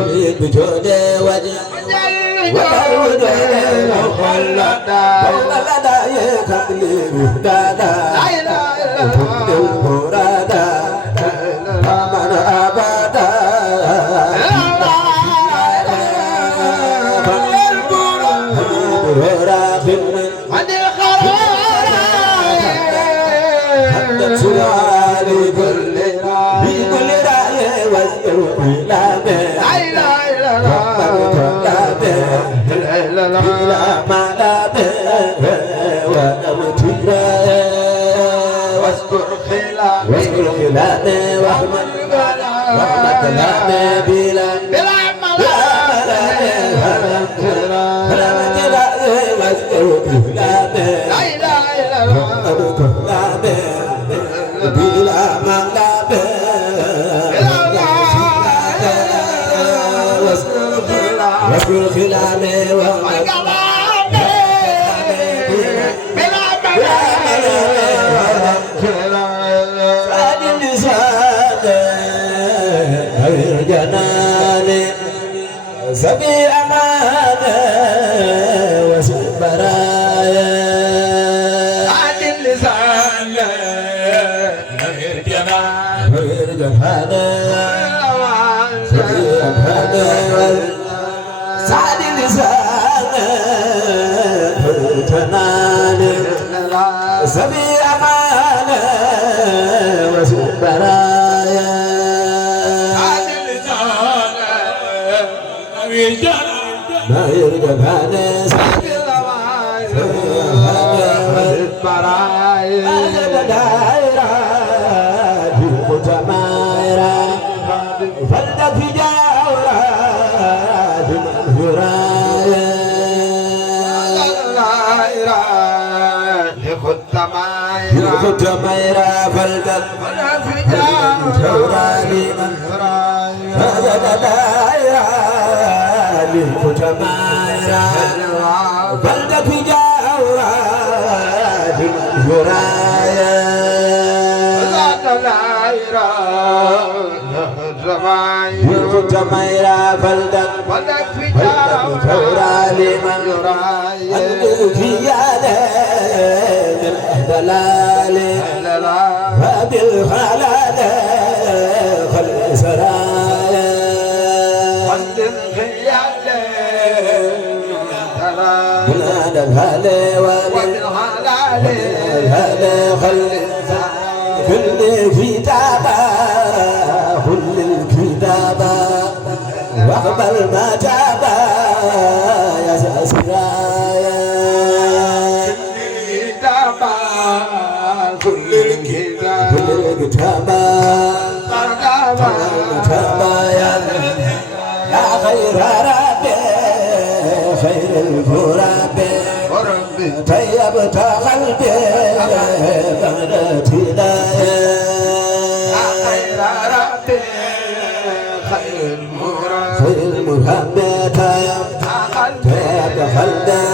بجود وجه والود مخلدا ولا يكذب دادا كنت المرادا من أبدا راغب عن الخرائط سؤالي كل بكل رأي واذكر كلامه إلى ملابه ونمتيرا واذكر خلامه وحمد كلامه بلا واذكر كلامه بلا ملابه واذكر خلامه سبي أمانة وسب برايا عاد اللسان غير جنان سبي أمانة سعد اللسان غير جنان سبي أمانة وسب برايا ما يرجع هذا سبيل البرايا دائرة بمتمايرة فلد في جاورة بمنهرايا لخدمايرة فلد في جاورة بمنهرايا هذا دائرة للمتمايرة بلد في جاورة بمنهرايا للمتمايرة بلد في جاورة بمنهرايا الموفيانة بالأهدلال وبالخلال خلق سرايا بلاد الهلا وبالهلال خل كل كتابة كل الكتابة واقبل ما تابا يا سرايا كل الكتابة يا خير ربي خير الغراب طيبت قلبي بغدتي لا خير ربي خير المراب طيبت قلبي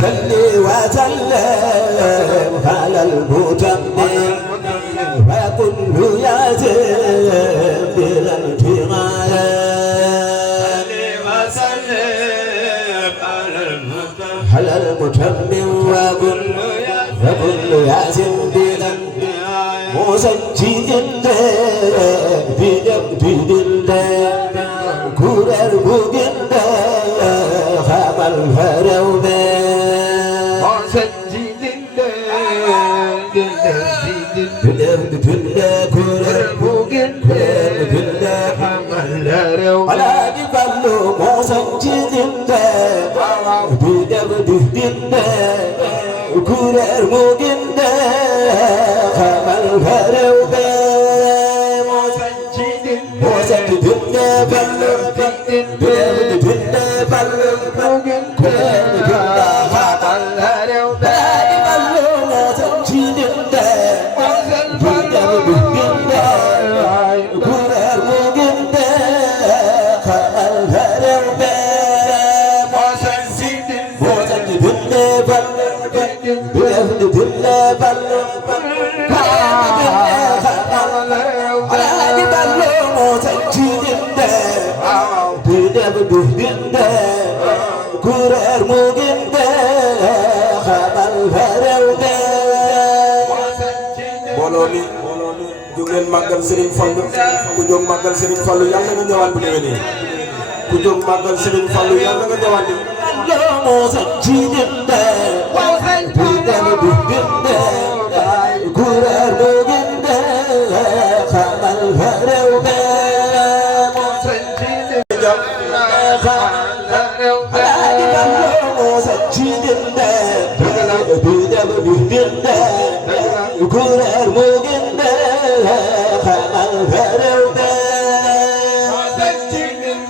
صلي وسلم على المتمم وكل يزيد بلا انتهاء على المتمم وكل يزيد بلا مسجد بجبد كورر بوجند خام الفروب مسجد كورر بوجند خام الفروب على جبل مسجد بجبد كورر بوجند خام الفروب على def dinde kuréer mu ginde xamal xerew de mbooloo mi jóg leen màggal Serigne Fallou ku jóg màggal Serigne Fallou yàlla nga ñëwaat bu déwénee ku jóg màggal Serigne Fallou yàlla nga ñëwaat moo sañ ci dinde bu dem du dinde kuréer mu ginde xamal xerew de moo sañ ci dinde kuréer mu ginde xamal xerew de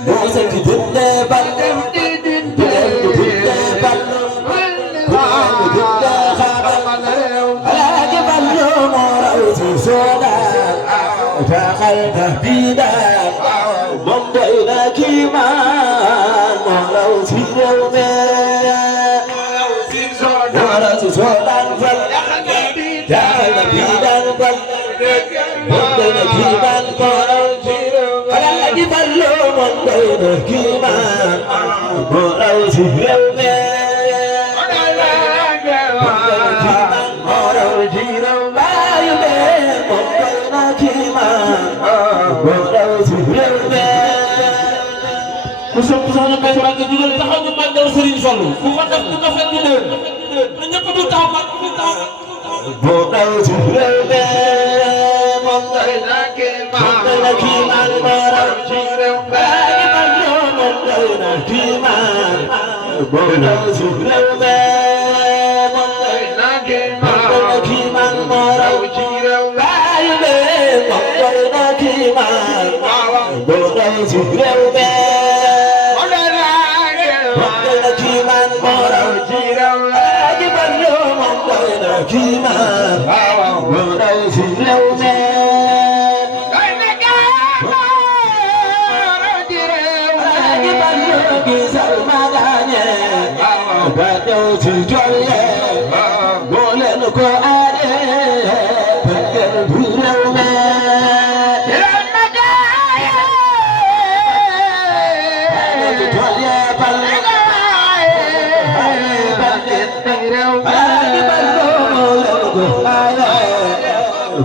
moo sañ ci dinde bal kuréer mu ginde bal kuréer mu ginde xamal alaaji Fallu moo raw ci Soodaan taxal tahdiidaan moom doy na kiimaan moo raw ci réew mi moo raw ci Soodaan fal taxal tahdiidaan fal moom doy na kiimaan moo raw ci réew mi alaaji Fallu moom doy na kiimaan moo raw ci réew mi ku sopp soxna Mbène Mbacke jugal taxaw ñu màggal Serigne Fallou ku ko def ku ko fekk ñu déwén na ñëpp du taxaw mag du taxaw boo daw ci réew mi moom doy na kiimaan moo raw ci réew mi moom doy na kiimaan boo daw ci réew mi moom doy na kiimaan moo raw ci réew mi moom doy na kiimaan boo daw ci réew mi kiimaan moo raw ci réew mi alaaji Fallu gisal magaañe ba ñëw ci jolle moo leen ko aade bëggal bu réew mi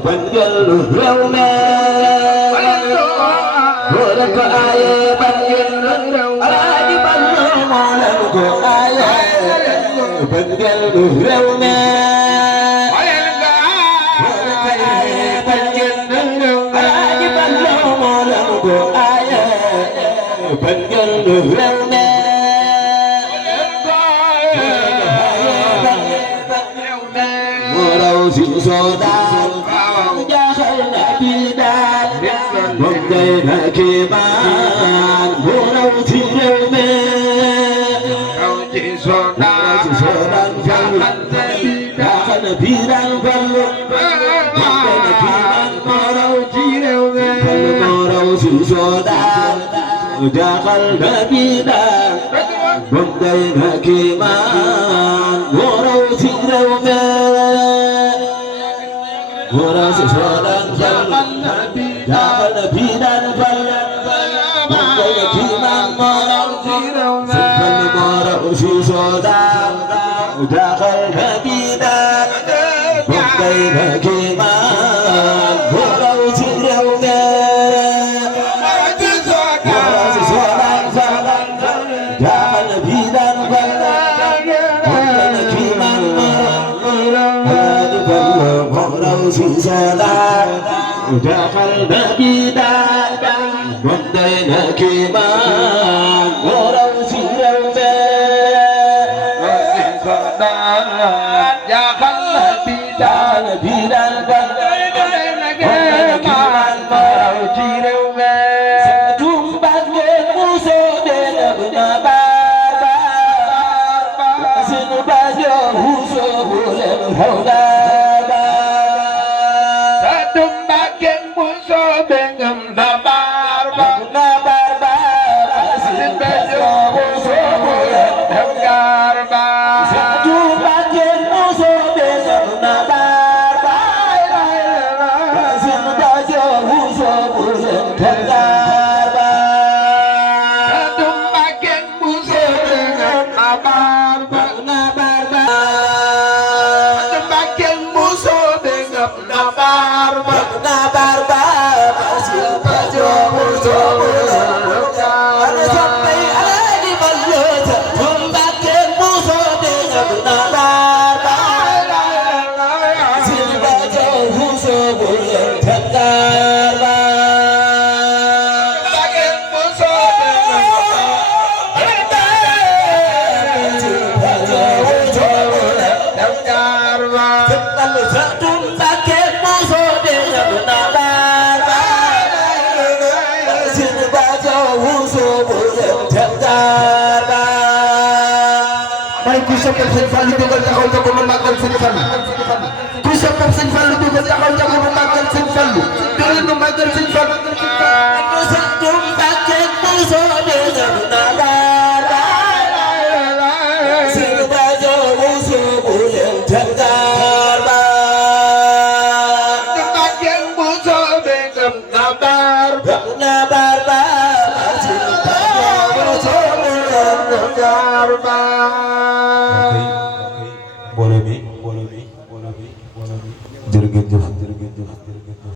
banjal réew mi moo leen ko aaye banjal alaaji Fallu moo leen ko aaye banjal réew mi moo leen ko aaye banjal alaaji Fallu moo leen ko aaye banjal réew mi moo raw ci Soodaan moom doy na kiimaan moo raw ci réew mi Soodaan jaaxal na biiraan Fallu moom doy na kiimaan moo raw ci réew mi moo raw ci Soodaan jaaxal na biiraan moom doy na kiimaan moo raw ci réew mi moo raw ci Soodaan jaaxal na biiraan Fallu moom doy na kiimaan moo raw ci réew mi moo raw ci Soodaan jaaxal na biiraan moom doy na kiimaan moo raw ci réew mi moo raw ci Soodaan Fallu jaaxal na biiraan Fallu moom doy na kiimaan moo raw ci Soodaan jaaxal na biiraan moom doy na kiimaan moo raw ci réew mi jaaxal na biiraan moo raw ci réew mi tumbat ngeen musoo dee bu na baar baar sinu bajo musoo bu leen xaw ku soppal sëñ Fallu jógal taxaw ca ko nu màggal sëñ Fallu ku soppal sëñ Fallu jógal taxaw ca ko nu màggal sëñ Fallu jógal nu màggal sëñ Fallu Bye.